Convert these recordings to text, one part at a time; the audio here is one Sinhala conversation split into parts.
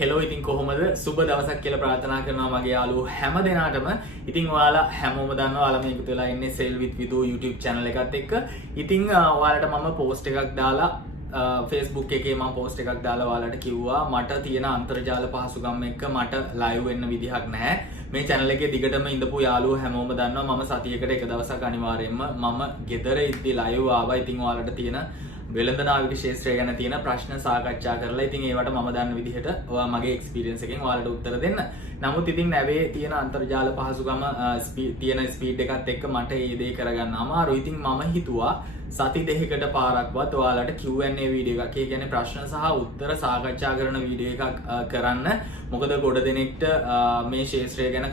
හෙලෝ ඉතින් කොහොමද සුබ දවසක් කියලා ප්‍රාර්ථනා කරනවා මගේ යාළුවෝ හැම දෙනාටම. ඉතින් ඔයාලා හැමෝම දන්නවා ඔයාලා මේ එකතු වෙලා ඉන්නේ Sell with Vidu YouTube channel එකත් එක්ක. ඉතින් ඔයාලට මම post එකක් දාලා Facebook එකේ මම post එකක් දාලා ඔයාලට කිව්වා මට තියෙන අන්තර්ජාල පහසුකම් එක්ක මට live වෙන්න විදිහක් නැහැ. මේ channel එකේ දිගටම ඉඳපු යාළුවෝ හැමෝම දන්නවා මම සතියකට එක දවසක් අනිවාර්යයෙන්ම මම ගෙදර ඉද්දි live ආවා. ඉතින් ඔයාලට තියෙන වෙළඳනාවික ශාස්ත්‍රය ගැන තියෙන ප්‍රශ්න සාකච්ඡා කරලා ඉතින් ඒවට මම දන්න විදිහට ඔයා මගේ එක්ස්පීරියන්ස් එකෙන් ඔයාලට උත්තර දෙන්න. නමුත් ඉතින් නැවේ තියෙන අන්තර්ජාල පහසුකම තියෙන ස්පීඩ් එකත් එක්ක මට මේ දේ කරගන්න අමාරුයි. ඉතින් මම හිතුවා සති දෙකකට පාරක්වත් ඔයාලට Q&A වීඩියෝ එකක්, ඒ කියන්නේ ප්‍රශ්න සහ උත්තර සාකච්ඡා කරන වීඩියෝ එකක් කරන්න. මොකද ගොඩ දෙනෙක්ට මේ ශාස්ත්‍රය ගැන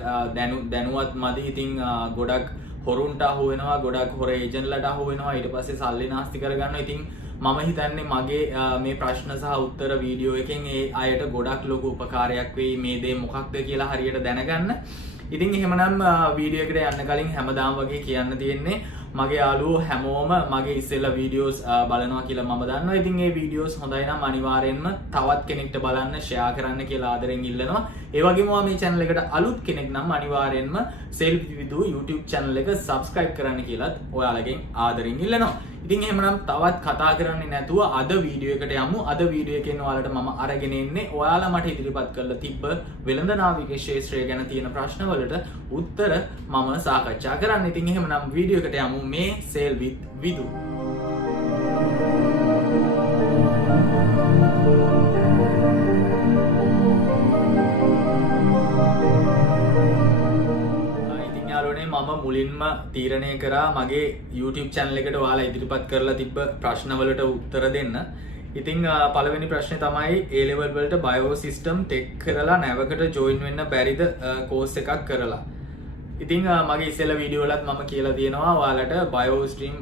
දැනුවත් මදි. ඉතින් ගොඩක් හොරුන්ට අහු වෙනවා, ගොඩක් හොර ඒජන්ට්ලට අහු වෙනවා, ඊට පස්සේ සල්ලි නාස්ති කරගන්නවා. ඉතින් මම හිතන්නේ මගේ මේ ප්‍රශ්න සහ උත්තර වීඩියෝ එකෙන් ඒ අයට ගොඩක් ලොකු උපකාරයක් වෙයි මේ දේ මොකක්ද කියලා හරියට දැනගන්න. ඉතින් එහෙමනම් වීඩියෝ එකට යන්න කලින් හැමදාම වගේ කියන්න තියෙන්නේ මගේ යාළුවෝ හැමෝම මගේ ඉස්සෙල්ලා වීඩියෝස් බලනවා කියලා මම දන්නවා. ඉතින් මේ වීඩියෝස් හොඳයි නම් අනිවාර්යෙන්ම තවත් කෙනෙක්ට බලන්න ෂෙයා කරන්න කියලා ආදරෙන් ඉල්ලනවා. ඒ වගේම මේ channel එකට අලුත් කෙනෙක් නම් අනිවාර්යෙන්ම Sell with Vidu YouTube channel එක subscribe කරන්න කියලාත් ඔයාලගෙන් ආදරෙන් ඉල්ලනවා. ඉතින් එහෙමනම් තවත් කතා කරන්නේ නැතුව අද වීඩියෝ එකට යමු. අද වීඩියෝ එකෙන් ඔයාලට මම අරගෙන ඉන්නේ ඔයාලා මට ඉදිරිපත් කරලා තිබ්බ වෙළඳනාවික ශාස්ත්‍රය ගැන තියෙන ප්‍රශ්න වලට උත්තර මම සාකච්ඡා කරන්න. ඉතින් එහෙමනම් වීඩියෝ එකට යමු මේ Sell with Vidu. මම මුලින්ම තීරණය කරා මගේ YouTube channel එකට ඔයාලා ඉදිරිපත් කරලා තිබ්බ ප්‍රශ්න වලට උත්තර දෙන්න. ඉතින් පළවෙනි ප්‍රශ්නේ තමයි A level වලට Biosystem Tech කරලා නැවකට join වෙන්න බැරිද course එකක් කරලා. ඉතින් මගේ ඉස්සෙල්ලා වීඩියෝ වලත් මම කියලා තියෙනවා ඔයාලට Biostream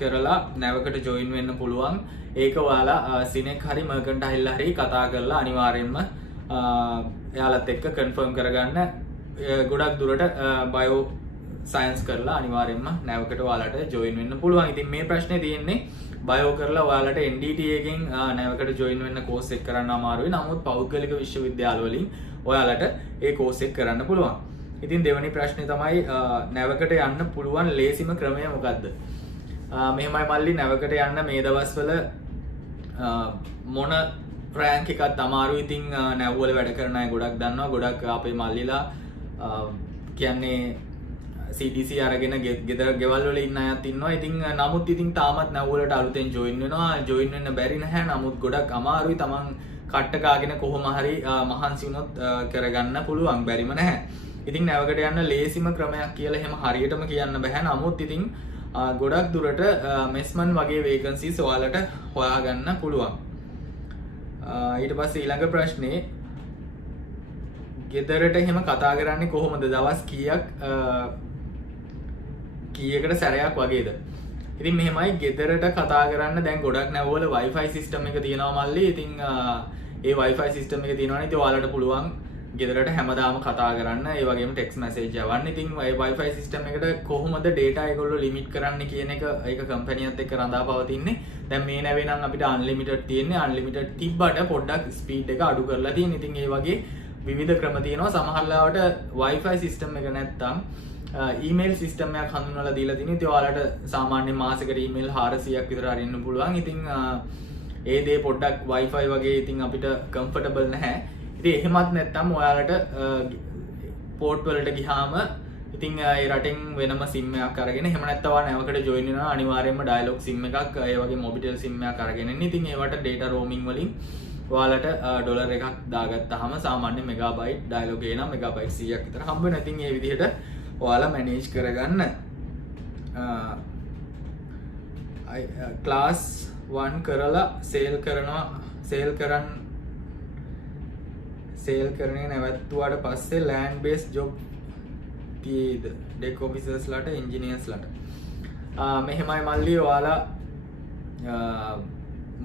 කරලා නැවකට join වෙන්න පුළුවන්. ඒක ඔයාලා සිනෙක් හරි mercantile හරි කතා කරලා අනිවාර්යයෙන්ම එයාලත් එක්ක confirm කරගන්න. ගොඩක් දුරට bio සයින්ස් කරලා අනිවාර්යෙන්ම නැවකට ඔයාලට ජොයින් වෙන්න පුළුවන්. ඉතින් මේ ප්‍රශ්නේ තියෙන්නේ බයෝ කරලා ඔයාලට NDT එකෙන් නැවකට ජොයින් වෙන්න කෝස් එක කරන්න අමාරුයි. නමුත් පෞද්ගලික විශ්වවිද්‍යාල වලින් ඔයාලට ඒ කෝස් එක කරන්න පුළුවන්. ඉතින් දෙවෙනි ප්‍රශ්නේ තමයි නැවකට යන්න පුළුවන් ලේසිම ක්‍රමය මොකද්ද? මෙහෙමයි මල්ලි, නැවකට යන්න මේ දවස්වල මොන රෑන්ක් එකත් අමාරුයි. ඉතින් නැව්වල වැඩ කරන අය ගොඩක් දන්නවා. ගොඩක් අපේ මල්ලිලා කියන්නේ CDC අරගෙන ගෙදර ගෙවල් වල ඉන්න අයත් ඉන්නවා. ඉතින් නමුත් ඉතින් තාමත් නැව්වලට අලුතෙන් ජොයින් වෙනවා. ජොයින් වෙන්න බැරි නැහැ. නමුත් ගොඩක් අමාරුයි. Taman කට්ට කාගෙන කොහොම හරි මහන්සි වුණොත් කරගන්න පුළුවන්. බැරිම නැහැ. ඉතින් නැවකට යන්න ලේසිම ක්‍රමයක් කියලා එහෙම හරියටම කියන්න බෑ. නමුත් ඉතින් ගොඩක් දුරට මෙස්මන් වගේ වේකන්සිස් ඔයාලට හොයාගන්න පුළුවන්. ඊට පස්සේ ඊළඟ ප්‍රශ්නේ ගෙදරට එහෙම කතා කරන්නේ කොහොමද? දවස් කීයකට සැරයක් වගේද? ඉතින් මෙහෙමයි, ගෙදරට කතා කරන්න දැන් ගොඩක් නැවවල Wi-Fi system එක තියෙනවා මල්ලි. ඉතින් ඒ Wi-Fi system එක තියෙනවනේ ඉතින් ඔයාලට පුළුවන් ගෙදරට හැමදාම කතා කරන්න. ඒ වගේම text message යවන්න. ඉතින් ඒ Wi-Fi system එකට කොහොමද data ඒගොල්ලෝ limit කරන්න කියන එක ඒක කම්පැනියත් එක්ක රඳා පවතින්නේ. දැන් මේ නැවේ නම් අපිට unlimited තියෙන්නේ. unlimited තිබ්බට පොඩ්ඩක් speed එක අඩු කරලා තියෙන. ඉතින් ඒ වගේ විවිධ ක්‍රම තියෙනවා. සමහර ලාවට Wi-Fi system එක නැත්තම් ඊමේල් සිස්ටම් එකක් හඳුන්වලා දීලා තිනේ. ඉතින් ඔයාලට සාමාන්‍යයෙන් මාසෙකට ඊමේල් 400ක් විතර අරින්න පුළුවන්. ඉතින් ඒ දේ පොඩ්ඩක් Wi-Fi වගේ ඉතින් අපිට කම්ෆර්ටබල් නැහැ. ඉතින් එහෙමත් නැත්තම් ඔයාලට පෝට් වලට ගියාම ඉතින් ඒ රටෙන් වෙනම SIM එකක් අරගෙන එහෙම නැත්නම් ඔයා නැවකට ජොයින් වෙනවා අනිවාර්යයෙන්ම ඩයලොග් SIM එකක් ඒ වගේ මොබිටෙල් SIM එකක් අරගෙන ඉන්න. ඉතින් ඒවට data roaming වලින් ඔයාලට ඩොලර් එකක් දාගත්තාම සාමාන්‍ය මෙගාබයිට් ඩයලොග් එක නම් මෙගාබයිට් 100ක් විතර හම්බ වෙනවා. ඉතින් මේ විදිහට ඔයාලා මැනේජ් කරගන්න. ක්ලාස් 1 කරලා සේල් කරන්නේ නැවතුවාට පස්සේ ලෑන්ඩ් බේස් ජොබ් තියේද ඩෙක් ඔෆිසර්ස්ලාට ඉන්ජිනියර්ස්ලාට? මෙහෙමයි මල්ලි, ඔයාලා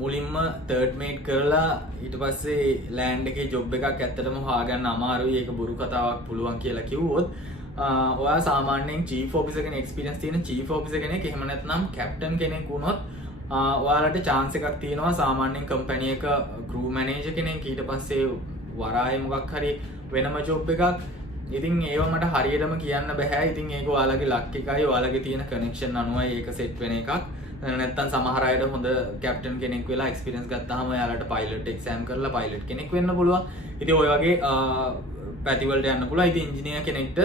මුලින්ම තර්ඩ් මේට් කරලා ඊට පස්සේ ලෑන්ඩ් එකේ ජොබ් එකක් ඇත්තටම හොයාගන්න අමාරුයි. ඒක බොරු කතාවක් පුළුවන් කියලා කිව්වොත් ඔයා සාමාන්‍යයෙන් චීෆ් ඔෆිසර් කෙනෙක් එක්ස්පීරියන්ස් තියෙන චීෆ් ඔෆිසර් කෙනෙක් එහෙම නැත්නම් කැප්ටන් කෙනෙක් වුණොත් ඔයාලට chance එකක් තියෙනවා සාමාන්‍යයෙන් කම්පැනි එක crew manager කෙනෙක් ඊට පස්සේ වරාය මොකක් හරි වෙනම ජොබ් එකක්. ඉතින් ඒව මට හරියටම කියන්න බෑ. ඉතින් ඒක ඔයාලගේ ලක් එකයි ඔයාලගේ තියෙන කනෙක්ෂන් අනුවයි ඒක සෙට් වෙන එකක්. නැත්තම් සමහර අයට හොඳ කැප්ටන් කෙනෙක් වෙලා එක්ස්පීරියන්ස් ගත්තාම එයාලට පයිලට් එක්සෑම් කරලා පයිලට් කෙනෙක් වෙන්න පුළුවන්. ඉතින් ඔය වගේ පැතිවලට යන්න පුළුවන්. ඉතින් ඉංජිනේර් කෙනෙක්ට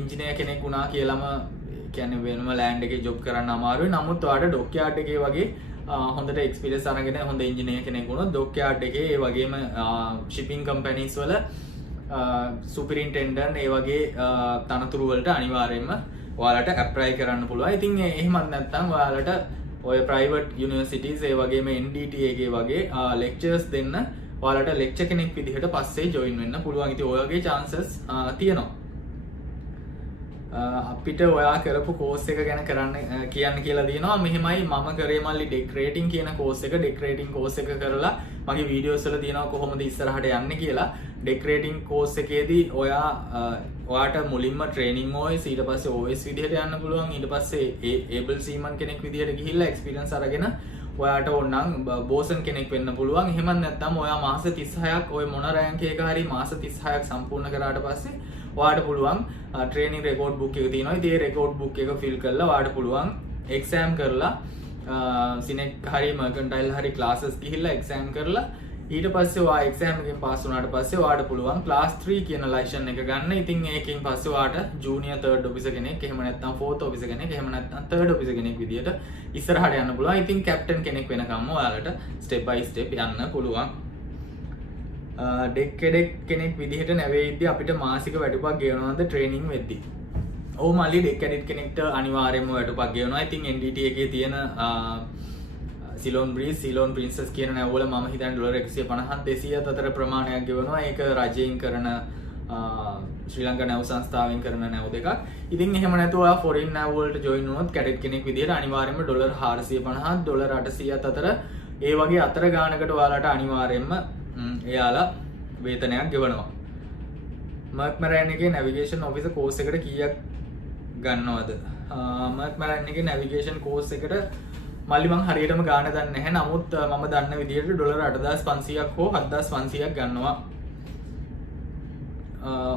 ඉංජිනේර් කෙනෙක් වුණා කියලාම කියන්නේ වෙනම ලෑන්ඩ් එකේ ජොබ් කරන්න අමාරුයි. නමුත් ඔයාලට ඩොක් යාඩ් එකේ වගේ හොඳට එක්ස්පීරියන්ස් අරගෙන හොඳ ඉංජිනේර් කෙනෙක් වුණොත් ඩොක් යාඩ් එකේ ඒ වගේම shipping companies වල සුපරින්ටෙන්ඩන්ට් ඒ වගේ තනතුරු වලට අනිවාර්යයෙන්ම ඔයාලට ඇප්ලයි කරන්න පුළුවන්. ඉතින් එහෙමත් නැත්නම් ඔයාලට ඔය ප්‍රයිවට් යුනිවර්සිටිස් ඒ වගේම NDT එකේ වගේ ලෙක්චර්ස් දෙන්න ඔයාලට ලෙක්චර් කෙනෙක් විදිහට පස්සේ ජොයින් වෙන්න පුළුවන්. ඉතින් ඔය වගේ chances තියෙනවා. අපිට ඔයා කරපු කෝස් එක ගැන කියන්න කියලා තියෙනවා. මෙහෙමයි මම කරේ මල්ලි ඩෙකොරේටින් කියන කෝස් එක. ඩෙකොරේටින් කෝස් එක කරලා මගේ වීඩියෝස් වල තියෙනවා කොහොමද ඉස්සරහට යන්නේ කියලා. ඩෙකොරේටින් කෝස් එකේදී ඔයාට මුලින්ම ට්‍රේනින් OS ඊට පස්සේ OS විදිහට යන්න පුළුවන්. ඊට පස්සේ ඒබල් සීමන් කෙනෙක් විදිහට ගිහිල්ලා එක්ස්පීරියන්ස් අරගෙන ඔයාට ඕනනම් බෝසන් කෙනෙක් වෙන්න පුළුවන්. එහෙම නැත්නම් ඔයා මාස 36ක් ඔය මොන රෑන්ක් එක හරි මාස 36ක් සම්පූර්ණ කරාට පස්සේ ඔයාට පුළුවන් ට්‍රේනින් රෙකෝඩ් බුක් එක තියෙනවා. ඉතින් ඒ රෙකෝඩ් බුක් එක ෆිල් කරලා ඔයාට පුළුවන් එක්සෑම් කරලා සිනෙක් හරි මර්කන්ටයිල් හරි ක්ලාසස් ගිහිල්ලා එක්සෑම් කරලා ඊට පස්සේ ඔයා එක්සෑම් එකෙන් පාස් වුණාට පස්සේ ඔයාට පුළුවන් ක්ලාස් 3 කියන ලයිසන් එක ගන්න. ඉතින් ඒකෙන් පස්සේ ඔයාට ජූනියර් තර්ඩ් ඔෆිසර් කෙනෙක් එහෙම නැත්නම් ෆෝර්ත් ඔෆිසර් කෙනෙක් එහෙම නැත්නම් තර්ඩ් ඔෆිසර් කෙනෙක් විදියට ඉස්සරහට යන්න පුළුවන්. ඉතින් කැප්ටන් කෙනෙක් වෙනකම්ම ඔයාලට ස්ටෙප් බයි ස්ටෙප් යන්න පුළුවන්. ඩෙක් කෙනෙක් විදිහට නැවෙද්දි අපිට මාසික වැටුපක් ගෙවනවද ට්‍රේනින් වෙද්දි? ඔව් මල්ලි ඩෙක් කැඩිට් කෙනෙක්ට අනිවාර්යයෙන්ම වැටුපක් ගෙවනවා. ඉතින් NDT එකේ තියෙන සිලෝන් බ්‍රීස් සිලෝන් ප්‍රින්සස් කියන නැවවල මම හිතන්නේ ඩොලර් 150 200 අතර ප්‍රමාණයක් ගෙවනවා. ඒක රජයෙන් කරන ශ්‍රී ලංකා නැව් සංස්ථාවෙන් කරන නැව් දෙකක්. ඉතින් එහෙම නැතුව ඔයා ෆොරින් නැව් වලට ජොයින් වුණොත් කැඩෙට් කෙනෙක් විදිහට අනිවාර්යයෙන්ම ඩොලර් 450 ඩොලර් 800 අතර ඒ වගේ අතර ගානකට ඔයාලට අනිවාර්යයෙන්ම එයාලා වේතනයක් ගෙවනවා. මර්ක් මැරෑන් එකේ නැවිගේෂන් ඔෆිසර් කෝස් එකට කීයක් ගන්නවද? මර්ක් මැරෑන් එකේ නැවිගේෂන් කෝස් එකට මල්ලි මං හරියටම ගාන දන්නේ නැහැ. නමුත් මම දන්න විදිහට ඩොලර් 8500ක් හෝ 7500ක් ගන්නවා.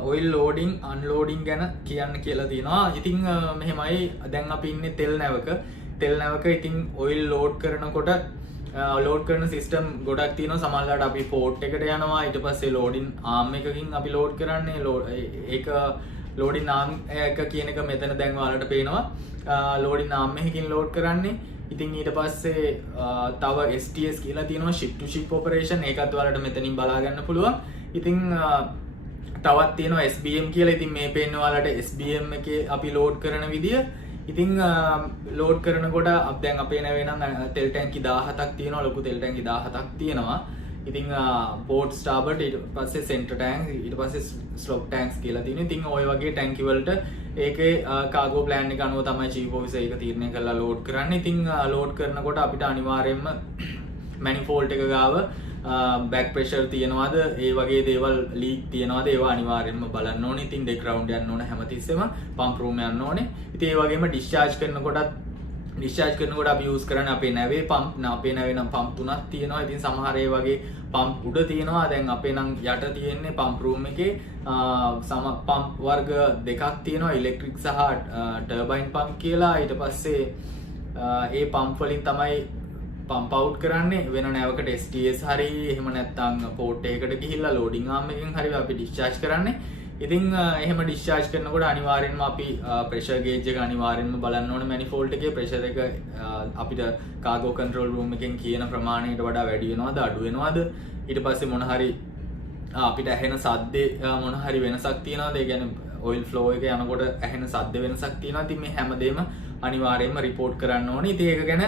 ඔයිල් ලෝඩින් අන්ලෝඩින් ගැන කියන්න කියලා තියෙනවා. ඉතින් මෙහෙමයි දැන් අපි ඉන්නේ තෙල් නැවක. ඉතින් ඔයිල් ලෝඩ් කරනකොට ලෝඩ් කරන සිස්ටම් ගොඩක් තියෙනවා. සමහරවිට අපි පෝට් එකට යනවා. ඊට පස්සේ ලෝඩින් ආම් එකකින් අපි ලෝඩ් කරන්නේ. ඒක ලෝඩින් ආම් එක කියන එක මෙතන දැන් ඔයාලට පේනවා. ලෝඩින් ආම් එකකින් ලෝඩ් කරන්නේ. ඉතින් ඊට පස්සේ තව STS කියලා තියෙනවා ship to ship operation. ඒකත් ඔයාලට මෙතනින් බලා ගන්න පුළුවන්. ඉතින් තවත් තියෙනවා SBM කියලා. ඉතින් මේ පේන්නේ ඔයාලට SBM එකේ අපි ලෝඩ් කරන විදිය. ඉතින් ලෝඩ් කරනකොට දැන් අපේ නැවේ නම් තෙල් ටැංකි 17ක් තියෙනවා. ලොකු තෙල් ටැංකි 17ක් තියෙනවා. ඉතින් පෝට් ස්ටාබර්ඩ් ඊට පස්සේ සෙන්ටර් ටැංක් ඊට පස්සේ ස්ලොප් ටැංක්ස් කියලා තියෙනවා. ඉතින් ওই වගේ ටැංකි වලට ඒකේ කාගෝ ප්ලෑන් එක අනුව තමයි චීෆ් ඔෆිසර් ඒක තීරණය කරලා ලෝඩ් කරන්නේ. ඉතින් ලෝඩ් කරනකොට අපිට අනිවාර්යයෙන්ම මැනිෆෝල්ඩ් එක ගාව බැක් ප්‍රෙෂර් තියෙනවද, ඒ වගේ දේවල් ලීක් තියෙනවද, ඒවා අනිවාර්යයෙන්ම බලන්න ඕනේ. ඉතින් ඩෙක් ග්‍රවුන්ඩ් යන්න ඕනේ හැමතිස්සෙම, පම්ප් රූම් යන්න ඕනේ. ඉතින් ඒ වගේම ඩිස්චාර්ජ් කරනකොට අපි යූස් කරන්නේ අපේ නැවේ පම්ප්. අපේ නැවේ නම් පම්ප් 3ක් තියෙනවා. ඉතින් සමහර ඒ වගේ පම්ප් උඩ තියෙනවා. දැන් අපේ නම් යට තියෙන්නේ පම්ප් රූම් එකේ පම්ප් වර්ග දෙකක් තියෙනවා, ඉලෙක්ට්‍රික් සහ ටර්බයින් පම්ප් කියලා. ඊට පස්සේ ඒ පම්ප් වලින් තමයි පම්ප් අවුට් කරන්නේ. වෙන නැවකට STS හරි එහෙම නැත්නම් පෝට් එකකට ගිහිල්ලා ලෝඩින් ආම් එකකින් හරි අපි ඩිස්චාර්ජ් කරන්නේ. ඉතින් එහෙම ඩිස්චාර්ජ් කරනකොට අනිවාර්යෙන්ම අපි ප්‍රෙෂර් ගේජ් එක අනිවාර්යෙන්ම බලන්න ඕනේ. මැනිෆෝල්ඩ් එකේ ප්‍රෙෂර් එක අපිට කාගෝ කන්ට්‍රෝල් රූම් එකෙන් කියන ප්‍රමාණයට වඩා වැඩි වෙනවද අඩු වෙනවද? ඊට පස්සේ මොන හරි අපිට ඇහෙන සද්දේ මොන හරි වෙනසක් තියෙනවද? ඒ කියන්නේ ඔයිල් ෆ්ලෝ එක යනකොට ඇහෙන සද්ද වෙනසක් තියෙනවා. ඉතින් මේ හැමදේම අනිවාර්යෙන්ම රිපෝට් කරන්න ඕනේ. ඉතින් ඒක ගැන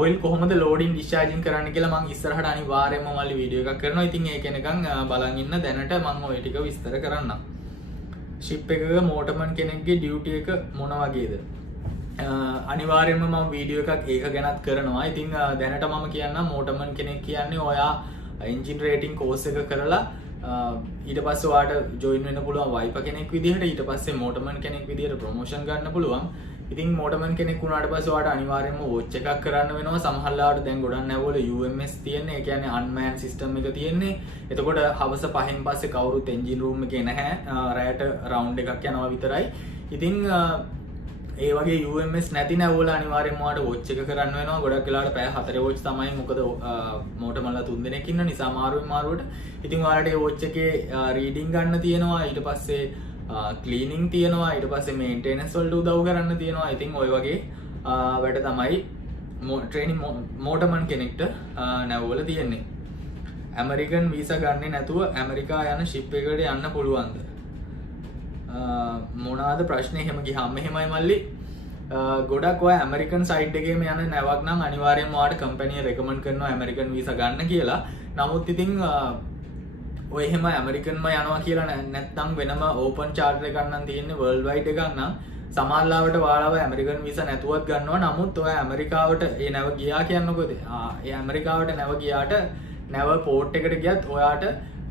ඔයිල් කොහොමද ලෝඩින් ඩිස්චාර්ජින් කරන්න කියලා මම ඉස්සරහට අනිවාර්යෙන්ම මල්ලි වීඩියෝ එකක් කරනවා. ඉතින් ඒක එනකන් බලන් ඉන්න. දැනට මම ඔය ටික විස්තර කරන්නම්. ෂිප් එකක මෝටර්මන් කෙනෙක්ගේ ඩියුටි එක මොන වගේද? අනිවාර්යෙන්ම මම වීඩියෝ එකක් ඒක ගැනත් කරනවා. ඉතින් දැනට මම කියන්නම් මෝටර්මන් කෙනෙක් කියන්නේ ඔයා එන්ජින් රේටින් කෝස් එක කරලා ඊට පස්සේ ඔයාට ජොයින් වෙන්න පුළුවන් වයිපර් කෙනෙක් විදිහට. ඊට පස්සේ මෝටර්මන් කෙනෙක් විදිහට ප්‍රොමෝෂන් ගන්න පුළුවන්. ඉතින් මෝටර්මන් කෙනෙක් වුණාට පස්සේ ඔයාට අනිවාර්යයෙන්ම වොච් එකක් කරන්න වෙනවා. සමහරවිට දැන් ගොඩක් නැවවල UMS තියෙන්නේ. ඒ කියන්නේ අන්මෑන් සිස්ටම් එක තියෙන්නේ. එතකොට හවස 5න් පස්සේ කවුරුත් එන්ජින් රූම් එකේ නැහැ. රැයට රවුන්ඩ් එකක් යනවා විතරයි. ඉතින් ඒ වගේ UMS නැති නැවවල අනිවාර්යයෙන්ම ඔයාට වොච් එක කරන්න වෙනවා. ගොඩක් වෙලාවට පැය 4 වොච් තමයි. මොකද මෝටර්මන්ලා 3 දෙනෙක් ඉන්න නිසා මාරුවට. ඉතින් ඔයාලට ඒ වොච් එකේ රීඩින් ගන්න තියෙනවා. ඊට පස්සේ ක්ලීනින් තියෙනවා. ඊට පස්සේ මේන්ටෙනන්ස් වලට උදව් කරන්න තියෙනවා. ඉතින් ওই වගේ වැඩ තමයි ට්‍රේනින් මෝටර්මන් කෙනෙක්ට නැවවල තියෙන්නේ. ඇමරිකන් වීසා ගන්නේ නැතුව ඇමරිකා යන ෂිප් එකකට යන්න පුළුවන්ද? මොනවාද ප්‍රශ්නේ? එහෙම ගියාම මෙහෙමයි මල්ලි. ගොඩක් ඔය ඇමරිකන් සයිඩ් එකේම යන නැවක් නම් අනිවාර්යයෙන්ම ඔයාලට කම්පැනි රෙකමන්ඩ් කරනවා ඇමරිකන් වීසා ගන්න කියලා. නමුත් ඉතින් ඔය එහෙම ඇමරිකන්ම යනවා කියලා නැත්නම් වෙනම ඕපන් චාර්ටර් එකක් නම් තියෙන්නේ වර්ල්ඩ් වයිඩ් එකක් නම් සමහරවිට ඔයාලව ඇමරිකන් වීසා නැතුවත් ගන්නවා. නමුත් ඔය ඇමරිකාවට ඒ නැව ගියා කියන්නකොද? ඒ ඇමරිකාවට නැව ගියාට නැව පෝට් එකට ගියත් ඔයාට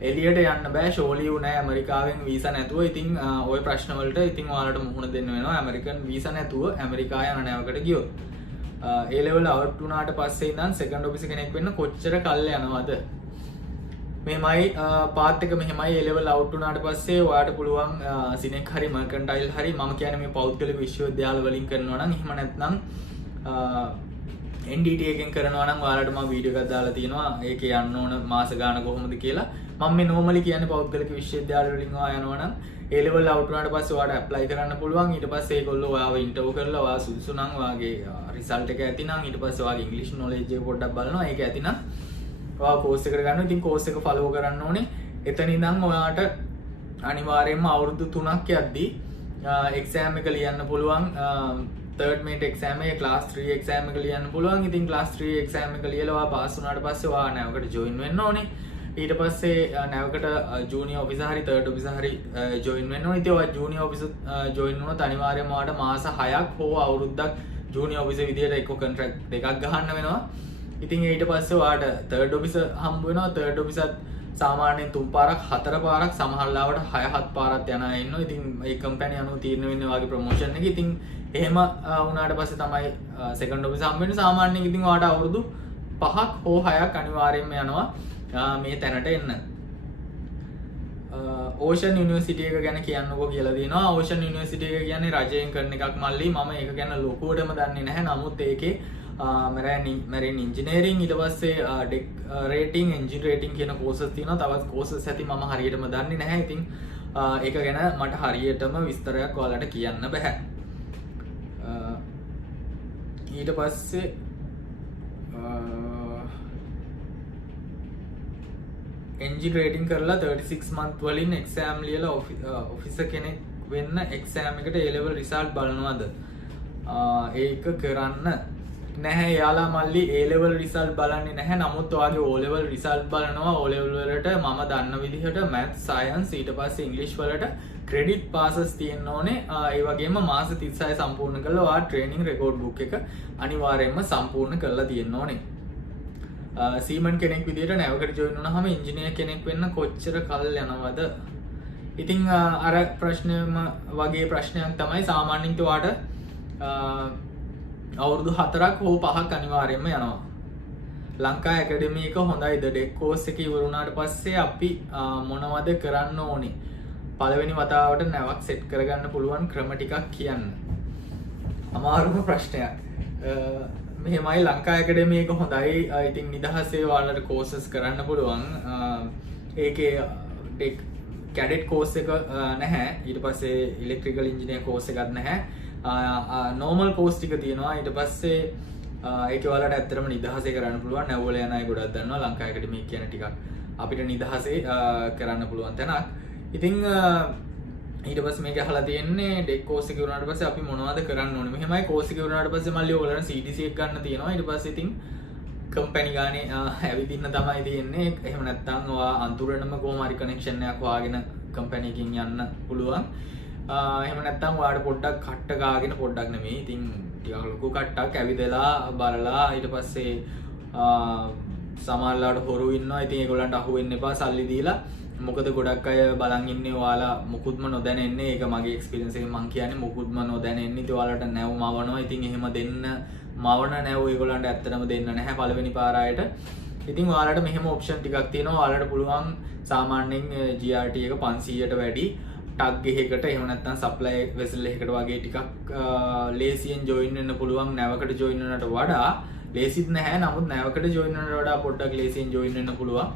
එළියට යන්න බෑ. ෂෝලියු නැහැ ඇමරිකාවෙන් වීසා නැතුව. ඉතින් ওই ප්‍රශ්න වලට ඉතින් ඔයාලට මුහුණ දෙන්න වෙනවා ඇමරිකන් වීසා නැතුව ඇමරිකා යන නැවකට ගියොත්. ඒ ලෙවල් අවුට් වුණාට පස්සේ ඉඳන් සෙකන්ඩ් ඔෆිසර් කෙනෙක් වෙන්න කොච්චර කල් යනවද? මෙහෙමයි පාත් එක මෙහෙමයි. ඒ ලෙවල් අවුට් වුණාට පස්සේ ඔයාට පුළුවන් සිනෙක් හරි මර්කන්ටයිල් හරි මම කියන්නේ මේ පෞද්ගලික විශ්වවිද්‍යාල වලින් කරනවා නම් එහෙම නැත්නම් NDT එකෙන් කරනවා නම් ඔයාලට මම වීඩියෝ එකක් දාලා තියෙනවා. ඒකේ යන්න ඕන මාස ගාන කොහොමද කියලා. මම මේ නෝමලි කියන්නේ පෞද්ගලික විශ්වවිද්‍යාල වලින් යනවා නම් ඒ ලෙවල් අවුට් වුණාට පස්සේ ඔයාට ඇප්ලයි කරන්න පුළුවන්. ඊට පස්සේ ඒගොල්ලෝ ඔයාව ඉන්ටර්විව් කරලා ඔයා සුදුසු නම් ඔයාගේ රිසල්ට් එක ඇති නම් ඊට පස්සේ ඔයාගේ ඉංග්‍රීසි නොලෙජ් එක පොඩ්ඩක් බලනවා. ඒක ඇති නම් ඔයා කෝස් එකට ගන්නවා. ඉතින් කෝස් එක ෆලෝ කරන්න ඕනේ. එතන ඉඳන් ඔයාට අනිවාර්යයෙන්ම අවුරුදු 3ක් යද්දී එක්සෑම් එක ලියන්න පුළුවන්. third mate exam එක class 3 exam එක ලියන්න පුළුවන්. ඉතින් class 3 exam එක ලියලා ඔයා පාස් වුණාට පස්සේ ඔයා නැවකට join වෙන්න ඕනේ. ඊට පස්සේ නැවකට junior officer හරි third officer හරි join වෙන්න ඕනේ. ඉතින් ඔයා junior officer join වුණොත් අනිවාර්යයෙන්ම ඔයාට මාස 6ක් හෝ අවුරුද්දක් junior officer විදියට එක්ක contract දෙකක් ගහන්න වෙනවා. ඉතින් ඊට පස්සේ ඔයාට third officer හම්බ වෙනවා. third officer සාමාන්‍යයෙන් 3 පාරක් 4 පාරක් සමහර ලාවට 6-7 පාරක් යන අය ඉන්නවා. ඉතින් මේ කම්පැනි අනුව තීරණය වෙන්නේ ඔයාගේ ප්‍රොමෝෂන් එක. ඉතින් එහෙම වුණාට පස්සේ තමයි සෙකන්ඩ් ඔෆිසර් හම්බ වෙන්නේ. සාමාන්‍යයෙන් ඉතින් ඔයාට අවුරුදු 5ක් හෝ 6ක් අනිවාර්යයෙන්ම යනවා මේ තැනට එන්න. ඕෂන් යුනිවර්සිටි එක ගැන කියන්නකෝ කියලා දෙනවා. ඕෂන් යුනිවර්සිටි එක කියන්නේ රජයෙන් කරන එකක් මල්ලි. මම ඒක ගැන ලොකුවටම දන්නේ නැහැ. නමුත් ඒකේ මැරීන් ඉන්ජිනියරින් ඊට පස්සේ ඩෙක් රේටිං එන්ජින් රේටිං කියන කෝසස් තියෙනවා. තවත් කෝසස් ඇති මම හරියටම දන්නේ නැහැ. ඉතින් ඒක ගැන මට හරියටම විස්තරයක් ඔයාලට කියන්න බෑ. ඊට පස්සේ එන්ජින් රේටිං කරලා 36 month වලින් එක්සෑම් ලියලා ඔෆිසර් කෙනෙක් වෙන්න එක්සෑම් එකට A level result බලනවද? ඒක කරන්න නැහැ යාලා මල්ලි. A level result බලන්නේ නැහැ. නමුත් ඔයාගේ O level result බලනවා. O level වලට මම දන්න විදිහට math science ඊට පස්සේ english වලට credit passes තියෙන්න ඕනේ. ඒ වගේම මාස 36 සම්පූර්ණ කළා ඔයා training record book එක අනිවාර්යයෙන්ම සම්පූර්ණ කරලා තියෙන්න ඕනේ. සීමන් කෙනෙක් විදිහට නැවකට ජොයින් වුණාම ඉංජිනේර් කෙනෙක් වෙන්න කොච්චර කල් යනවද? ඉතින් අර ප්‍රශ්නයම වගේ ප්‍රශ්නයක් තමයි. සාමාන්‍යයෙන් ඔයාට අවුරුදු 4ක් හෝ 5ක් අනිවාර්යයෙන්ම යනවා. ලංකා ඇකඩමි එක හොඳයිද? ඩෙක් කෝස් එක ඉවර වුණාට පස්සේ අපි මොනවද කරන්න ඕනේ? පළවෙනි වතාවට නැවක් සෙට් කරගන්න පුළුවන් ක්‍රම ටිකක් කියන්න. අමාරුම ප්‍රශ්නයක්. මෙහෙමයි ලංකා ඇකඩමි එක හොඳයි. ඉතින් නිදහසේ ඔයාලට කෝසස් කරන්න පුළුවන්. ඒකේ ඩෙක් කැඩෙට් කෝස් එක නැහැ. ඊට පස්සේ ඉලෙක්ට්‍රිකල් ඉන්ජිනියර් කෝස් එකක් නැහැ. නෝමල් කෝස් ටික තියෙනවා. ඊට පස්සේ ඒක ඔයාලට ඇත්තටම නිදහසේ කරන්න පුළුවන්. නැවවල යන අය ගොඩක් දන්නවා ලංකා ඇකඩමි කියන ටිකක් අපිට නිදහසේ කරන්න පුළුවන් තැනක්. ඉතින් ඊට පස්සේ මේක අහලා තියෙන්නේ ඩෙක් කෝස් එක ඉවරනාට පස්සේ අපි මොනවද කරන්න ඕනේ? මෙහෙමයි කෝස් එක ඉවරනාට පස්සේ මල්ලි ඔයගොල්ලන්ට CTC එක ගන්න තියෙනවා. ඊට පස්සේ ඉතින් කම්පැනි ගානේ ඇවිදින්න තමයි තියෙන්නේ. එහෙම නැත්නම් ඔයා අන්තිරෙනම කොහොම හරි කනෙක්ෂන් එකක් හොයාගෙන කම්පැනි එකකින් යන්න පුළුවන්. එහෙම නැත්නම් ඔයාලට පොඩ්ඩක් කට්ට ගාගෙන පොඩ්ඩක් නෙමෙයි. ඉතින් ටිකක් ලොකු කට්ටක් ඇවිදලා බලලා ඊට පස්සේ සමහරලාට හොරු ඉන්නවා. ඉතින් ඒගොල්ලන්ට අහු වෙන්න එපා සල්ලි දීලා. මොකද ගොඩක් අය බලන් ඉන්නේ ඔයාලා මුකුත්ම නොදැනෙන්නේ. ඒක මගේ එක්ස්පීරියන්ස් එකෙන් මම කියන්නේ මුකුත්ම නොදැනෙන්නේ. ඉතින් ඔයාලට නැව් මවනවා. ඉතින් එහෙම දෙන්න මවන නැව් ඒගොල්ලන්ට ඇත්තටම දෙන්න නැහැ පළවෙනි පාර ආයට. ඉතින් ඔයාලට මෙහෙම ඔප්ෂන් ටිකක් තියෙනවා. ඔයාලට පුළුවන් සාමාන්‍යයෙන් GRT එක 500ට වැඩි ටග් එකකට එහෙම නැත්නම් සප්ලයි වෙසල් එකකට වගේ ටිකක් ලේසියෙන් ජොයින් වෙන්න පුළුවන්. නැවකට ජොයින් වෙනට වඩා ලේසිත් නැහැ. නමුත් නැවකට ජොයින් වෙනට වඩා පොඩ්ඩක් ලේසියෙන් ජොයින් වෙන්න පුළුවන්.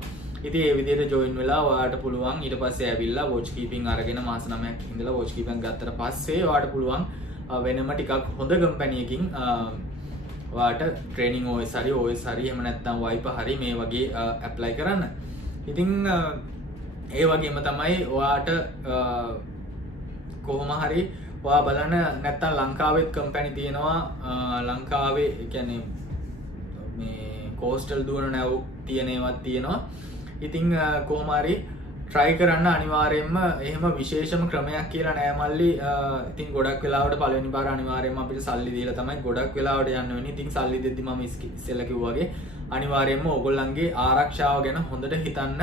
ඉතින් ඒ විදිහට ජොයින් වෙලා ඔයාලට පුළුවන් ඊට පස්සේ ඇවිල්ලා වොච් කීපින් අරගෙන මාස 9ක් ඉඳලා වොච් කීපින් ගත්තට පස්සේ ඔයාලට පුළුවන් වෙනම ටිකක් හොඳ කම්පැනි එකකින් ඔයාලට ට්‍රේනින් OS හරි OS හරි එහෙම නැත්නම් Viper හරි මේ වගේ ඇප්ලයි කරන්න. ඉතින් ඒ වගේම තමයි ඔයාට කොහොම හරි ඔයා බලන්න නැත්තම් ලංකාවෙත් කම්පැනි තියෙනවා. ලංකාවේ කියන්නේ මේ කෝස්ටල් දුවන නැව් තියෙන ඒවත් තියෙනවා. ඉතින් කොහොම හරි try කරන්න අනිවාර්යයෙන්ම එහෙම විශේෂම ක්‍රමයක් කියලා නෑ මල්ලි. ඉතින් ගොඩක් වෙලාවට පළවෙනි පාර අනිවාර්යයෙන්ම අපිට සල්ලි දීලා තමයි ගොඩක් වෙලාවට යන්න වෙන්නේ. ඉතින් සල්ලි දෙද්දි මම ඉස්සෙල්ලා කිව්වා වගේ අනිවාර්යයෙන්ම ඕගොල්ලන්ගේ ආරක්ෂාව ගැන හොඳට හිතන්න.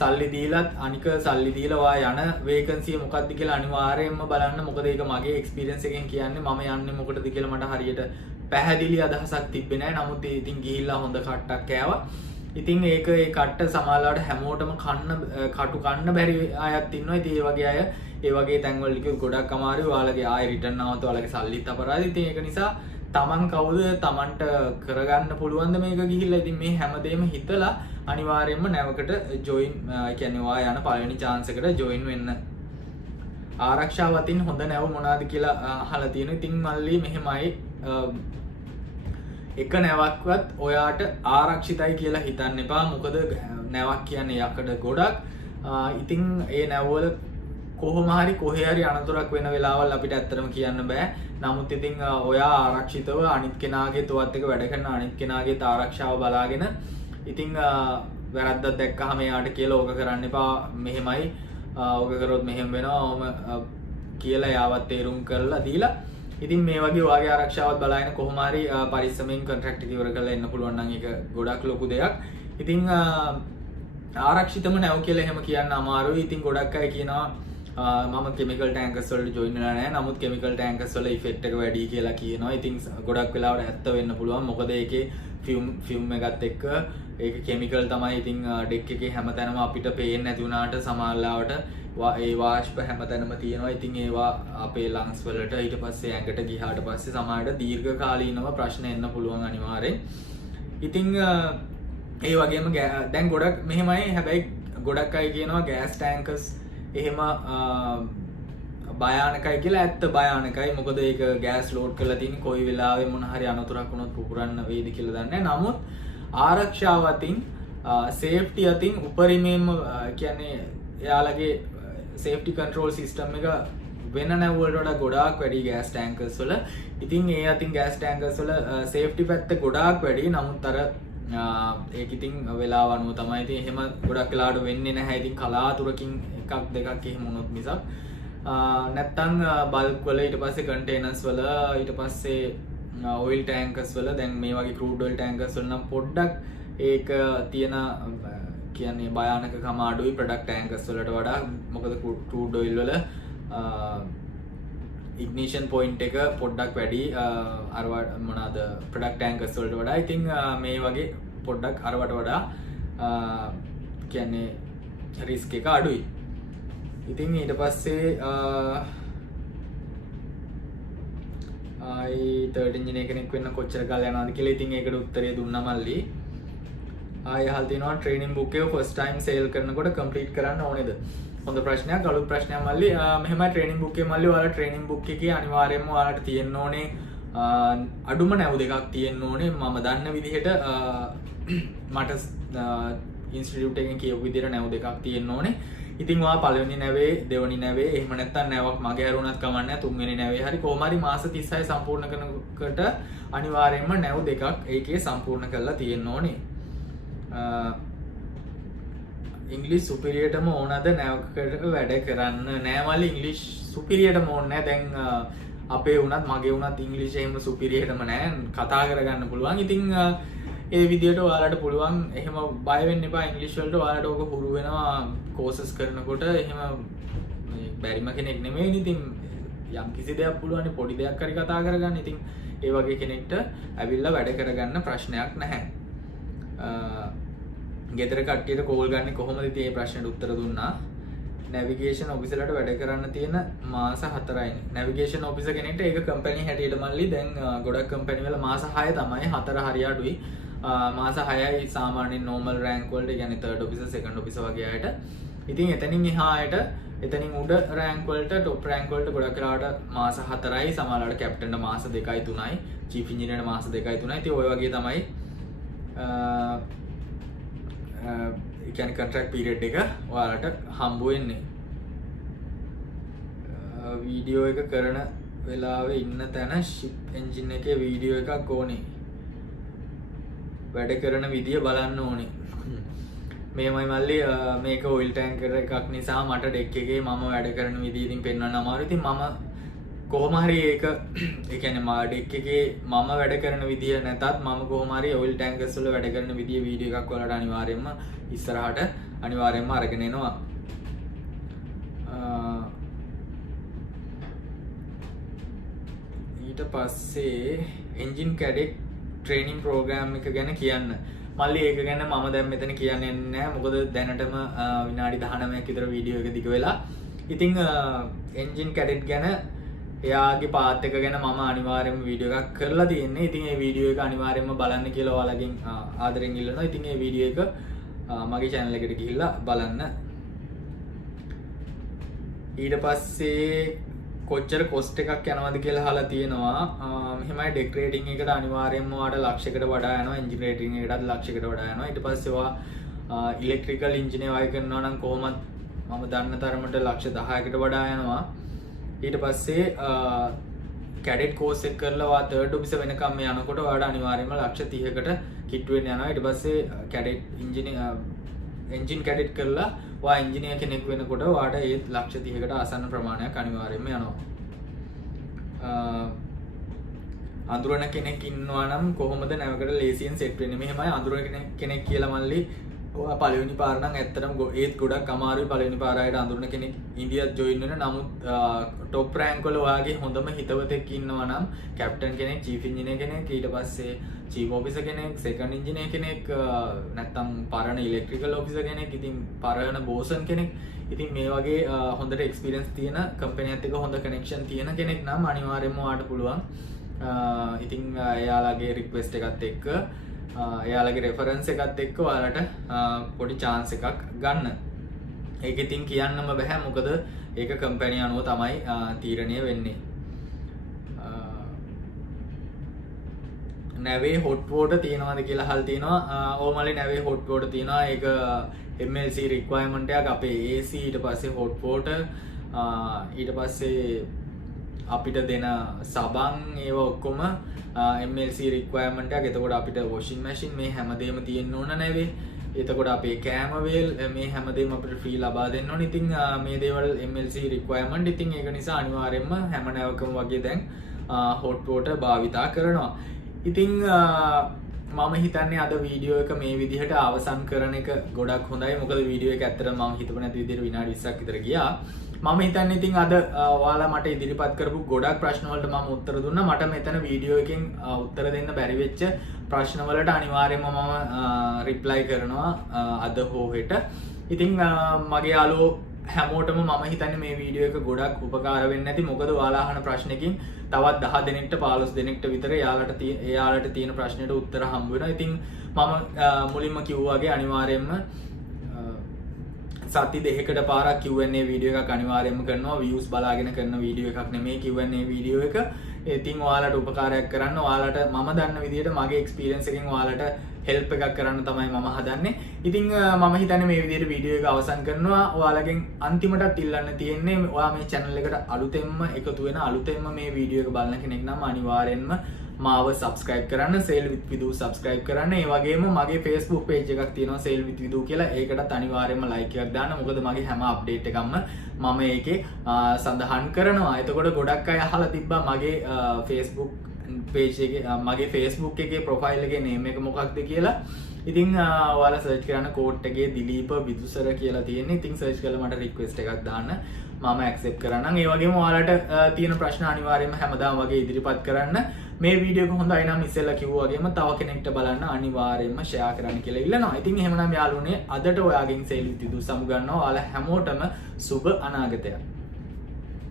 සල්ලි දීලත් අනික සල්ලි දීලා වා යන වේකන්සිය මොකක්ද කියලා අනිවාර්යයෙන්ම බලන්න. මොකද ඒක මගේ එක්ස්පීරියන්ස් එකෙන් කියන්නේ මම යන්නේ මොකටද කියලා මට හරියට පැහැදිලි අදහසක් තිබ්බේ නෑ. නමුත් ඉතින් ගිහිල්ලා හොඳ කට්ටක් කෑවා. ඉතින් ඒක ඒ කට්ට සමහරවිට හැමෝටම කටු කන්න බැරි අයත් ඉන්නවා. ඉතින් ඒ වගේ අය ඒ වගේ තැන්වල ගොඩක් අමාරුයි. ඔයාලගේ ආයෙ රිටර්න් ආවොත් ඔයාලගේ සල්ලිත් අපරාධයි. ඉතින් ඒක නිසා තමන් කවුද තමන්ට කරගන්න පුළුවන්ද මේක ගිහිල්ලා. ඉතින් මේ හැමදේම හිතලා අනිවාර්යයෙන්ම නැවකට ජොයින් කියන්නේ ඔයා යන පළවෙනි chance එකට ජොයින් වෙන්න. ආරක්ෂාව අතින් හොඳ නැව මොනවාද කියලා අහලා තියෙනවා. ඉතින් මල්ලි මෙහෙමයි එක නැවක්වත් ඔයාට ආරක්ෂිතයි කියලා හිතන්න එපා. මොකද නැවක් කියන්නේ යකඩ ගොඩක්. ඉතින් ඒ නැවවල කොහොම හරි කොහේ හරි අනතුරක් වෙන වෙලාවල් අපිට ඇත්තටම කියන්න බෑ. නමුත් ඉතින් ඔයා ආරක්ෂිතව අනිත් කෙනාගේ තොවත් එක වැඩ කරන අනිත් කෙනාගේ ආරක්ෂාව බලාගෙන ඉතින් වැරද්දක් දැක්කහම එයාට කියලා ඕක කරන්න එපා. මෙහෙමයි ඕක කරොත් මෙහෙම වෙනවා. ඔහම කියලා යාවත් තේරුම් කරලා දීලා ඉතින් මේ වගේ ඔයාගේ ආරක්ෂාවත් බලාගෙන කොහොම හරි පරිස්සමෙන් කොන්ට්‍රැක්ට් එක ඉවර කරලා එන්න පුළුවන් නම් ඒක ගොඩක් ලොකු දෙයක්. ඉතින් ආරක්ෂිතම නැව කියලා එහෙම කියන්න අමාරුයි. ඉතින් ගොඩක් අය කියනවා මම කෙමිකල් ටැංකර්ස් වලට ජොයින් වෙලා නැහැ. නමුත් කෙමිකල් ටැංකර්ස් වල ඉෆෙක්ට් එක වැඩි කියලා කියනවා. ඉතින් ගොඩක් වෙලාවට ඇත්ත වෙන්න පුළුවන්. මොකද ඒකේ ෆියුම් එකත් එක්ක ඒක කෙමිකල් තමයි. ඉතින් ඩෙක් එකේ හැමතැනම අපිට පේන්නේ නැති වුණාට සමහරවිට ඒ වාෂ්ප හැමතැනම තියෙනවා. ඉතින් ඒවා අපේ ලංස් වලට ඊට පස්සේ ඇඟට ගියාට පස්සේ සමහරවිට දීර්ඝ කාලීනව ප්‍රශ්න එන්න පුළුවන් අනිවාර්යෙන්. ඉතින් ඒ වගේම දැන් ගොඩක් මෙහෙමයි. හැබැයි ගොඩක් අය කියනවා ගෑස් ටැංකර්ස් එහෙම භයානකයි කියලා. ඇත්ත භයානකයි. මොකද ඒක ගෑස් ලෝඩ් කරලා තියෙන කොයි වෙලාවෙ මොන හරි අනතුරක් වුණොත් පුපුරන්න වේද කියලා දන්නේ නැහැ. නමුත් ආරක්ෂාව අතින් සේෆ්ටි අතින් උපරිමයෙන්ම කියන්නේ එයාලගේ සේෆ්ටි කන්ට්‍රෝල් සිස්ටම් එක වෙන නැව් වලට වඩා ගොඩාක් වැඩි ගෑස් ටැංකර්ස් වල. ඉතින් ඒ අතින් ගෑස් ටැංකර්ස් වල සේෆ්ටි පැත්ත ගොඩාක් වැඩි. නමුත් අර ඒක ඉතින් වෙලාව අනුව තමයි. ඉතින් එහෙම ගොඩක් වෙලාවට වෙන්නේ නැහැ. ඉතින් කලාතුරකින් එකක් දෙකක් එහෙම වුණොත් මිසක් නැත්තම් බල්ක් වල ඊට පස්සේ කන්ටේනර්ස් වල ඊට පස්සේ ඔයිල් ටැංකර්ස් වල දැන් මේ වගේ ක්‍රූඩ් ඔයිල් ටැංකර්ස් වල නම් පොඩ්ඩක් ඒක තියෙන කියන්නේ භයානකකම අඩුයි ප්‍රොඩක්ට් ටැංකර්ස් වලට වඩා. මොකද ක්‍රූඩ් ඔයිල් වල ඉග්නිෂන් පොයින්ට් එක පොඩ්ඩක් වැඩි අර මොනවාද ප්‍රොඩක්ට් ටැංකර්ස් වලට වඩා. ඉතින් මේ වගේ පොඩ්ඩක් අරවට වඩා කියන්නේ රිස්ක් එක අඩුයි. ඉතින් ඊට පස්සේ තර්ඩ් ඉන්ජිනියර් කෙනෙක් වෙන්න කොච්චර කාලයක් යනවද කියලා ඉතින් ඒකට උත්තරය දුන්නා මල්ලි. ආයෙ අහලා තිනවා ට්‍රේනින් බුක් එක ෆස්ට් ටයිම් සේල් කරනකොට කම්ප්ලීට් කරන්න ඕනේද? හොඳ ප්‍රශ්නයක්. අලුත් ප්‍රශ්නයක් මල්ලි. මෙහෙමයි ට්‍රේනින් බුක් එකේ මල්ලි ඔයාලා ට්‍රේනින් බුක් එකේ අනිවාර්යයෙන්ම ඔයාලට තියෙන්න ඕනේ අඩුම නැව් දෙකක් තියෙන්න ඕනේ. මම දන්න විදිහට මට ඉන්ස්ටිටියුට් එකෙන් කියපු විදිහට නැව් දෙකක් තියෙන්න ඕනේ. ඉතින් ඔයා පළවෙනි නැවේ දෙවෙනි නැවේ එහෙම නැත්නම් නැවක් මගේ ඇරුණත් කමක් නැහැ තුන්වෙනි නැවේ හරි කොහොම හරි මාස 36 සම්පූර්ණ කරනකොට අනිවාර්යයෙන්ම නැව් දෙකක් ඒකේ සම්පූර්ණ කරලා තියෙන්න ඕනේ. ඉංග්‍රීසි සුපිරියටම ඕනද නැවකට වැඩ කරන්න? නෑ මල්ලි ඉංග්‍රීසි සුපිරියටම ඕනේ නෑ. දැන් අපේ වුණත් මගේ වුණත් ඉංග්‍රීසි එහෙම සුපිරියටම නෑ. කතා කරගන්න පුළුවන්. ඉතින් ඒ විදිහට ඔයාලට පුළුවන් එහෙම බය වෙන්න එපා ඉංග්‍රීසි වලට ඔයාලට ඕක හුරු වෙනවා කෝසස් කරනකොට එහෙම බැරිම කෙනෙක් නෙමෙයි ඉතින් යම් කිසි දෙයක් පුළුවන් පොඩි දෙයක් හරි කතා කරගන්න ඉතින් ඒ වගේ කෙනෙක්ට ඇවිල්ලා වැඩ කරගන්න ප්‍රශ්නයක් නැහැ ගෙදර කට්ටියට කෝල් ගන්න කොහොමද ඉතින් මේ ප්‍රශ්නෙට උත්තර දුන්නා නැවිගේෂන් ඔෆිසර්ලට වැඩ කරන්න තියෙන මාස 4යි නැවිගේෂන් ඔෆිසර් කෙනෙක්ට ඒක කම්පැනි හැටියට මල්ලි දැන් ගොඩක් කම්පැනි වල මාස 6 තමයි 4 හරි අඩුයි මාස 6යි සාමාන්‍යයෙන් normal rank වලට කියන්නේ third officer second officer වගේ අයට ඉතින් එතනින් එහාට එතනින් උඩ rank වලට top rank වලට ගොඩක් වෙලාවට මාස 4යි සමහරවිට captainට මාස 2යි 3යි chief engineerට මාස 2යි 3යි ඉතින් ඔය වගේ තමයි කියන්නේ contract period එක ඔයාලට හම්බ වෙන්නේ වීඩියෝ එක කරන වෙලාවේ ඉන්න තැන ship engine එකේ වීඩියෝ එකක් ඕනේ වැඩ කරන විදිය බලන්න ඕනේ මේමයි මල්ලි මේක ඔයිල් ටැංකර් එකක් නිසා මට ඩෙක් එකේ මම වැඩ කරන විදිය ඉතින් පෙන්වන්න අමාරුයි ඉතින් මම කොහොම හරි ඒක ඒ කියන්නේ මා ඩෙක් එකේ මම වැඩ කරන විදිය නැතත් මම කොහොම හරි ඔයිල් ටැංකර්ස් වල වැඩ කරන විදිය වීඩියෝ එකක් වලට අනිවාර්යයෙන්ම ඉස්සරහට අනිවාර්යයෙන්ම අරගෙන එනවා ඊට පස්සේ එන්ජින් කැඩෙක් ට්‍රේනින් ප්‍රෝග්‍රෑම් එක ගැන කියන්න මල්ලි ඒක ගැන මම දැන් මෙතන කියන්නේ නැහැ මොකද දැනටම විනාඩි 19ක් විතර වීඩියෝ එක දිග වෙලා ඉතින් එන්ජින් කැඩෙට් ගැන එයාගේ පාත් එක ගැන මම අනිවාර්යයෙන්ම වීඩියෝ එකක් කරලා තියෙන්නේ ඉතින් ඒ වීඩියෝ එක අනිවාර්යයෙන්ම බලන්න කියලා ඔයාලගෙන් ආදරෙන් ඉල්ලනවා ඉතින් ඒ වීඩියෝ එක මගේ channel එකට ගිහිල්ලා බලන්න ඊට පස්සේ කොච්චර කොස්ට් එකක් යනවද කියලා අහලා තියෙනවා මෙහෙමයි ඩෙක් රේටින් එකට අනිවාර්යයෙන්ම ඔයාලට ලක්ෂයකට වඩා යනවා එන්ජින් රේටින් එකටත් ලක්ෂයකට වඩා යනවා ඊට පස්සේ ඔයා ඉලෙක්ට්‍රිකල් ඉන්ජිනේර් වයි කරනවා නම් කොහොමද මම දන්න තරමට ලක්ෂ 10කට වඩා යනවා ඊට පස්සේ කැඩෙට් කෝස් එක කරලා ඔයා තර්ඩ් ඔෆිසර් වෙනකම් මේ යනකොට ඔයාලට අනිවාර්යයෙන්ම ලක්ෂ 30කට කිට් වෙන්න යනවා ඊට පස්සේ කැඩෙට් එන්ජින් කැඩෙට් කරලා ඔයා එන්ජිනියර් කෙනෙක් වෙනකොට ඔයාට ඒ ලක්ෂ 30කට ආසන්න ප්‍රමාණයක් අනිවාර්යයෙන්ම යනවා අඳුරන කෙනෙක් ඉන්නවා නම් කොහොමද නැවකට ලේසියෙන් සෙට් වෙන්නේ මෙහෙමයි අඳුරන කෙනෙක් කියලා මල්ලි ඔයා පළවෙනි පාර නම් ඇත්තටම ඒත් ගොඩක් අමාරුයි පළවෙනි පාර ආයෙත් අඳුරන කෙනෙක් ඉන්දියාත් ජොයින් වෙන නමුත් টොප් රෑන්ක් වල ඔයාගේ හොඳම හිතවතෙක් ඉන්නවා නම් කැප්ටන් කෙනෙක් චීෆ් ඉන්ජිනියර් කෙනෙක් ඊට පස්සේ චීෆ් ඔෆිසර් කෙනෙක් සෙකන්ඩ් ඉන්ජිනියර් කෙනෙක් නැත්නම් පරණ ඉලෙක්ට්‍රිකල් ඔෆිසර් කෙනෙක් ඉතින් පරණ බෝසන් කෙනෙක් ඉතින් මේ වගේ හොඳට එක්ස්පීරියන්ස් තියෙන කම්පැනියත් එක්ක හොඳ කනෙක්ෂන් තියෙන කෙනෙක් නම් අනිවාර්යයෙන්ම ඔයාට පුළුවන් ඉතින් එයාලගේ රික්වෙස්ට් එකත් එක්ක එයාලගේ රෙෆරන්ස් එකත් එක්ක ඔයාලට පොඩි chance එකක් ගන්න. ඒක ඉතින් කියන්නම බෑ මොකද ඒක කම්පැනි අනුව තමයි තීරණය වෙන්නේ. නැවේ හොට් වෝටර් තියනවාද කියලා අහලා තිනවා. ඕමලි නැවේ හොට් වෝටර් තියනවා. ඒක MLC requirement එකක් අපේ AC ඊට පස්සේ හොට් වෝටර් ඊට පස්සේ අපිට දෙන සබන් ඒව ඔක්කොම MLC requirement එකක්. එතකොට අපිට washing machine මේ හැමදේම තියෙන්න ඕන නැවේ. එතකොට අපේ කෑම වේල් මේ හැමදේම අපිට ෆ්‍රී ලබා දෙන්න ඕන. ඉතින් මේ දේවල් MLC requirement. ඉතින් ඒක නිසා අනිවාර්යයෙන්ම හැම නැවකම වගේ දැන් hot water භාවිතා කරනවා. ඉතින් මම හිතන්නේ අද වීඩියෝ එක මේ විදිහට අවසන් කරන එක ගොඩක් හොඳයි. මොකද වීඩියෝ එක ඇත්තටම මම හිතුව නැති විදිහට විනාඩි 20ක් විතර ගියා. මම හිතන්නේ ඉතින් අද ඔයාලා මට ඉදිරිපත් කරපු ගොඩක් ප්‍රශ්න වලට මම උත්තර දුන්නා. මට මෙතන වීඩියෝ එකෙන් උත්තර දෙන්න බැරි වෙච්ච ප්‍රශ්න වලට අනිවාර්යයෙන්ම මම රිප්ලයි කරනවා අද හෝ හෙට. ඉතින් මගේ යාළුවෝ හැමෝටම මම හිතන්නේ මේ වීඩියෝ එක ගොඩක් උපකාර වෙන්න ඇති. මොකද ඔයාලා අහන ප්‍රශ්නකින් තවත් 10 දෙනෙක්ට 15 දෙනෙක්ට විතර එයාලට තියෙන ප්‍රශ්නෙට උත්තර හම්බ වෙනවා. ඉතින් මම මුලින්ම කිව්වා වගේ අනිවාර්යයෙන්ම සති දෙකකට පාරක් Q&A වීඩියෝ එකක් අනිවාර්යයෙන්ම කරනවා. views බලාගෙන කරන වීඩියෝ එකක් නෙමෙයි Q&A වීඩියෝ එක. ඉතින් ඔයාලට උපකාරයක් කරන්න ඔයාලට මම දන්න විදිහට මගේ එක්ස්පීරියන්ස් එකෙන් ඔයාලට හෙල්ප් එකක් කරන්න තමයි මම හදන්නේ. ඉතින් මම හිතන්නේ මේ විදිහට වීඩියෝ එක අවසන් කරනවා. ඔයාලගෙන් අන්තිමටත් ඉල්ලන්න තියෙන්නේ ඔයා මේ channel එකට අලුතෙන්ම එකතු වෙන අලුතෙන්ම මේ වීඩියෝ එක බලන කෙනෙක් නම් අනිවාර්යෙන්ම මාව subscribe කරන්න, Sail with Vidu subscribe කරන්න. ඒ වගේම මගේ Facebook page එකක් තියෙනවා Sail with Vidu කියලා. ඒකටත් අනිවාර්යෙන්ම like එකක් දාන්න. මොකද මගේ හැම update එකක්ම මම ඒකේ සඳහන් කරනවා. එතකොට ගොඩක් අය අහලා තිබ්බා මගේ Facebook පේජ් එකේ මගේ Facebook එකේ ප්‍රොෆයිල් එකේ නේම් එක මොකක්ද කියලා ඉතින් ඔයාලා සර්ච් කරන්න කෝඩ් එකේ දිලීප විදුසර කියලා තියෙන්නේ. ඉතින් සර්ච් කරලා මට රික්වෙස්ට් එකක් දාන්න. මම ඇක්සෙප්ට් කරන්නම්. ඒ වගේම ඔයාලට තියෙන ප්‍රශ්න අනිවාර්යයෙන්ම හැමදාම වගේ ඉදිරිපත් කරන්න. මේ වීඩියෝ එක හොඳයි නම් ඉස්සෙල්ලා කිව්වා වගේම තව කෙනෙක්ට බලන්න අනිවාර්යයෙන්ම ෂෙයා කරන්න කියලා ඉල්ලනවා. ඉතින් එහෙමනම් යාළුවනේ අදට ඔයාගෙන් සේල් විත් විදු සමු ගන්නවා. ඔයාලා හැමෝටම සුබ අනාගතයක්.